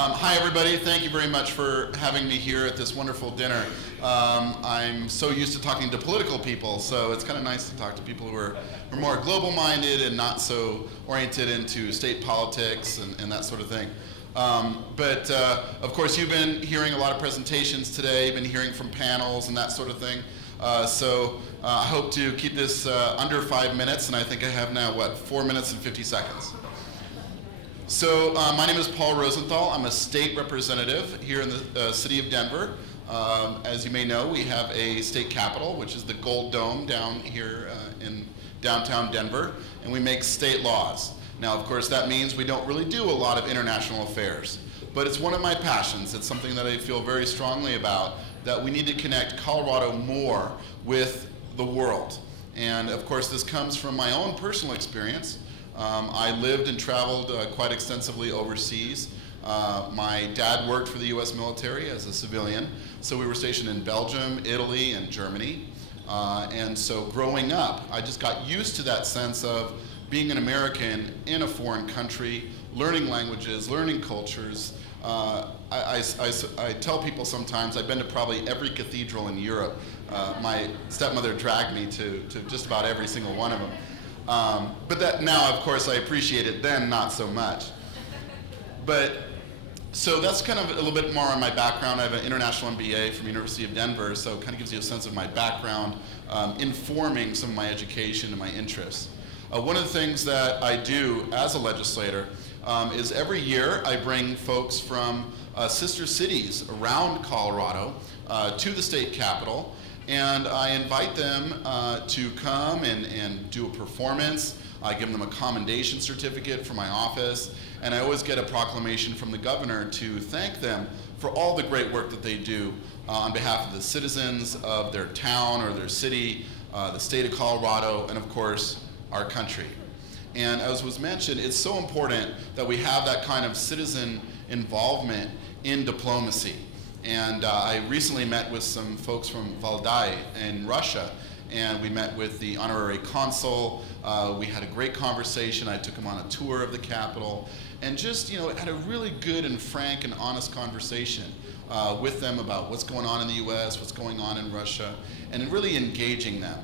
Hi, everybody. Thank you very much for having me here at this wonderful dinner. I'm so used to talking to political people, so it's kind of nice to talk to people who are more global-minded and not so oriented into state politics and that sort of thing. But of course, you've been hearing a lot of presentations today, been hearing from panels and that sort of thing. So I hope to keep this under 5 minutes, and I think I have now, 4 minutes and 50 seconds. So my name is Paul Rosenthal. I'm a state representative here in the city of Denver. As you may know, we have a state capitol, which is the Gold Dome down here in downtown Denver, and we make state laws. Now, of course, that means we don't really do a lot of international affairs, but it's one of my passions. It's something that I feel very strongly about, that we need to connect Colorado more with the world. And of course, this comes from my own personal experience. I lived and traveled quite extensively overseas. My dad worked for the US military as a civilian, so we were stationed in Belgium, Italy, and Germany. And so growing up, I just got used to that sense of being an American in a foreign country, learning languages, learning cultures. I tell people sometimes I've been to probably every cathedral in Europe. My stepmother dragged me to just about every single one of them. But that now, of course, I appreciate it, then not so much. But so that's kind of a little bit more on my background. I have an international MBA from the University of Denver, so it kind of gives you a sense of my background, informing some of my education and my interests. One of the things that I do as a legislator is every year I bring folks from sister cities around Colorado to the state capitol, and I invite them to come and do a performance. I give them a commendation certificate from my office, and I always get a proclamation from the governor to thank them for all the great work that they do on behalf of the citizens of their town or their city, the state of Colorado, and of course, our country. And as was mentioned, it's so important that we have that kind of citizen involvement in diplomacy. And I recently met with some folks from Valdai in Russia, and we met with the honorary consul. We had a great conversation. I took him on a tour of the Capitol, and just had a really good and frank and honest conversation with them about what's going on in the U.S., what's going on in Russia, and really engaging them.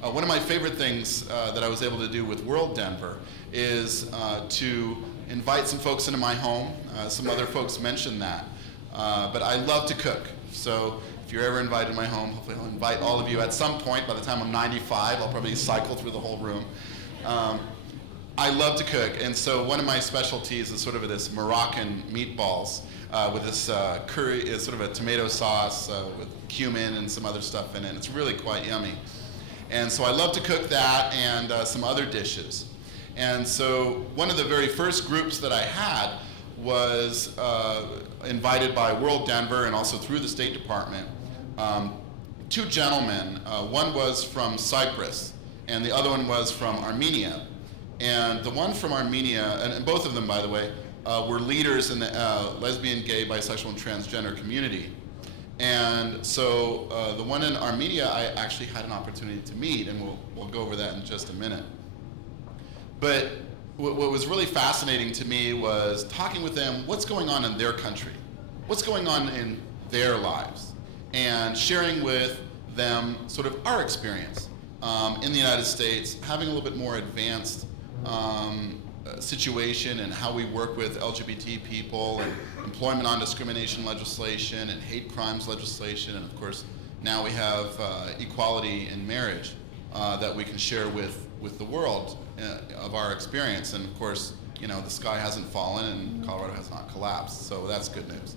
One of my favorite things that I was able to do with World Denver is to invite some folks into my home. Some other folks mentioned that. But I love to cook. So if you're ever invited to my home, hopefully I'll invite all of you at some point. By the time I'm 95, I'll probably cycle through the whole room. I love to cook, and so one of my specialties is sort of this Moroccan meatballs with this curry, is sort of a tomato sauce with cumin and some other stuff in it. It's really quite yummy. And so I love to cook that and some other dishes. And so one of the very first groups that I had was invited by World Denver and also through the State Department. Two gentlemen, one was from Cyprus and the other one was from Armenia. And the one from Armenia, and both of them, by the way, were leaders in the lesbian, gay, bisexual, and transgender community. And so the one in Armenia, I actually had an opportunity to meet, and we'll go over that in just a minute. But what was really fascinating to me was talking with them, what's going on in their country? What's going on in their lives? And sharing with them sort of our experience in the United States, having a little bit more advanced situation and how we work with LGBT people and employment non-discrimination legislation and hate crimes legislation, and of course now we have equality in marriage that we can share with the world of our experience. And of course, the sky hasn't fallen and Colorado has not collapsed, so that's good news.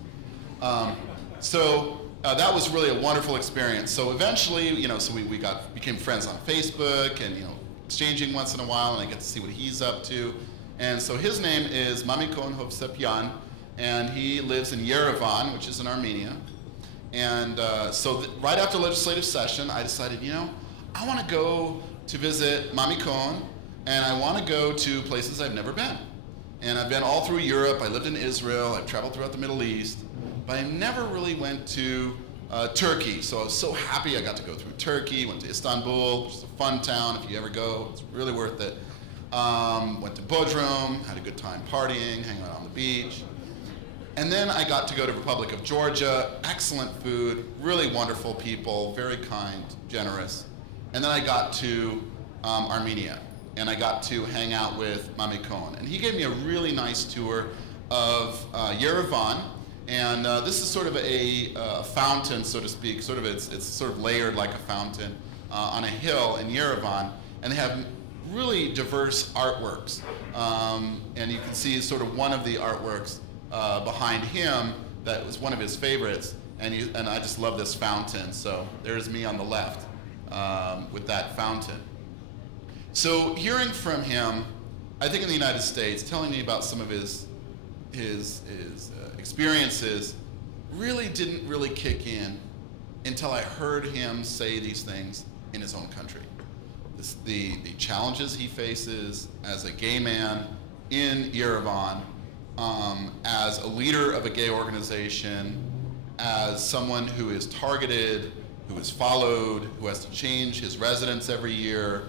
That was really a wonderful experience. So eventually, so we became friends on Facebook and exchanging once in a while, and I get to see what he's up to. And so his name is Mamikon Hovsepyan, and he lives in Yerevan, which is in Armenia. And right after legislative session, I decided, I want to go to visit Mamikon, and I want to go to places I've never been. And I've been all through Europe. I lived in Israel. I've traveled throughout the Middle East, but I never really went to Turkey. So I was so happy I got to go through Turkey, went to Istanbul, which is a fun town. If you ever go, it's really worth it. Went to Bodrum, had a good time partying, hanging out on the beach. And then I got to go to Republic of Georgia, excellent food, really wonderful people, very kind, generous. And then I got to Armenia, and I got to hang out with Mami Cohen. And he gave me a really nice tour of Yerevan, and this is sort of a fountain, so to speak. It's sort of layered like a fountain on a hill in Yerevan, and they have really diverse artworks. And you can see sort of one of the artworks behind him that was one of his favorites, and I just love this fountain. So there's me on the left with that fountain. So hearing from him, I think in the United States, telling me about some of his experiences really didn't really kick in until I heard him say these things in his own country. The challenges he faces as a gay man in Yerevan, as a leader of a gay organization, as someone who is targeted, who is followed, who has to change his residence every year,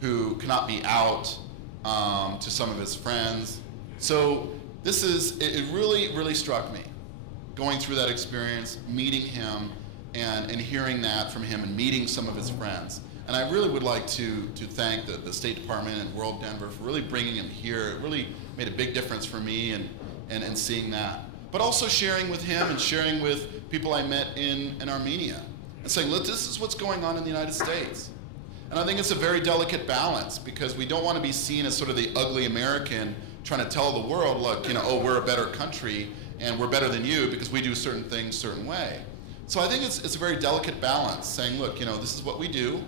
who cannot be out to some of his friends. So it really, really struck me, going through that experience, meeting him, and hearing that from him, and meeting some of his friends. And I really would like to thank the State Department and World Denver for really bringing him here. It really made a big difference for me and seeing that. But also sharing with him and sharing with people I met in Armenia and saying, look, this is what's going on in the United States. And I think it's a very delicate balance, because we don't want to be seen as sort of the ugly American trying to tell the world, look, oh, we're a better country and we're better than you because we do certain things a certain way. So I think it's a very delicate balance, saying, look, this is what we do.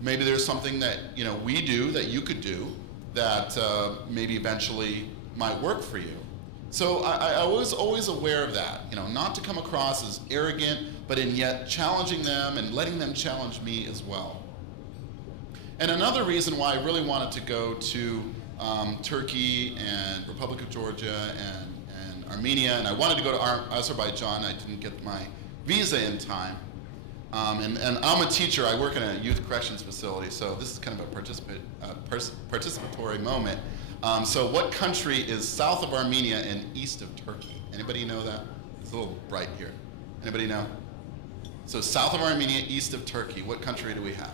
Maybe there's something that we do that you could do that maybe eventually might work for you. So I was always aware of that, not to come across as arrogant, but in yet challenging them and letting them challenge me as well. And another reason why I really wanted to go to Turkey and Republic of Georgia and Armenia, and I wanted to go to Azerbaijan. I didn't get my visa in time. And I'm a teacher. I work in a youth corrections facility, so this is kind of a participatory moment. So what country is south of Armenia and east of Turkey? Anybody know that? It's a little bright here. Anybody know? So south of Armenia, east of Turkey, what country do we have?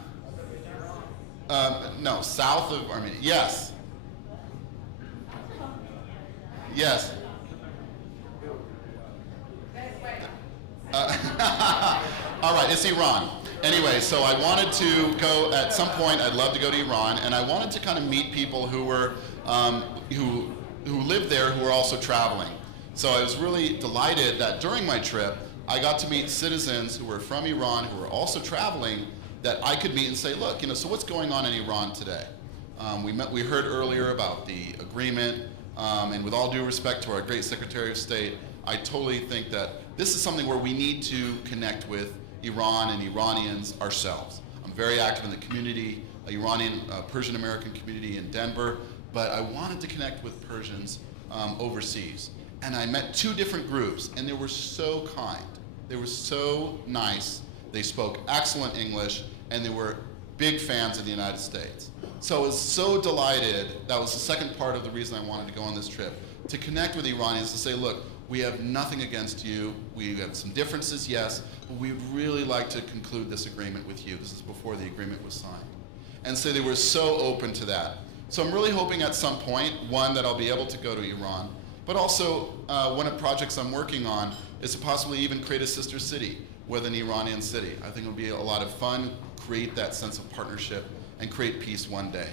No, south of Armenia. Yes. Yes. All right, it's Iran. Anyway, so I wanted to go, at some point, I'd love to go to Iran, and I wanted to kind of meet people who were, who lived there, who were also traveling. So I was really delighted that during my trip, I got to meet citizens who were from Iran, who were also traveling, that I could meet and say, look, so what's going on in Iran today? We heard earlier about the agreement, and with all due respect to our great Secretary of State, I totally think that this is something where we need to connect with Iran and Iranians ourselves. I'm very active in the community, Iranian, Persian American community in Denver, but I wanted to connect with Persians overseas. And I met two different groups, and they were so kind. They were so nice. They spoke excellent English, and they were big fans of the United States. So I was so delighted. That was the second part of the reason I wanted to go on this trip, to connect with Iranians, to say, look, we have nothing against you. We have some differences, yes, but we'd really like to conclude this agreement with you. This is before the agreement was signed. And so they were so open to that. So I'm really hoping at some point, one, that I'll be able to go to Iran, but also one of the projects I'm working on is to possibly even create a sister city with an Iranian city. I think it would be a lot of fun, create that sense of partnership, and create peace one day.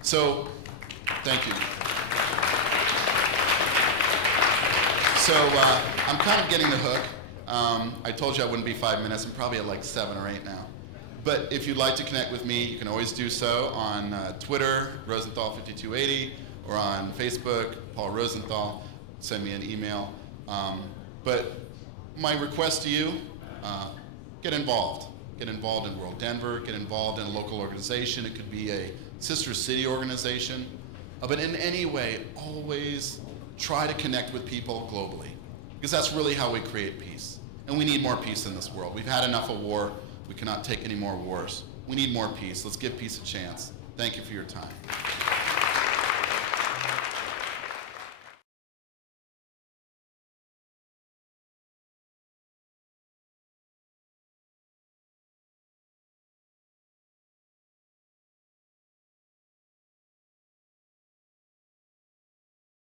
So, thank you. So I'm kind of getting the hook. I told you I wouldn't be 5 minutes. I'm probably at like 7 or 8 now. But if you'd like to connect with me, you can always do so on Twitter, Rosenthal5280, or on Facebook, Paul Rosenthal. Send me an email. But my request to you, get involved. Get involved in World Denver. Get involved in a local organization. It could be a sister city organization. But in any way, always try to connect with people globally, because that's really how we create peace. And we need more peace in this world. We've had enough of war. We cannot take any more wars. We need more peace. Let's give peace a chance. Thank you for your time.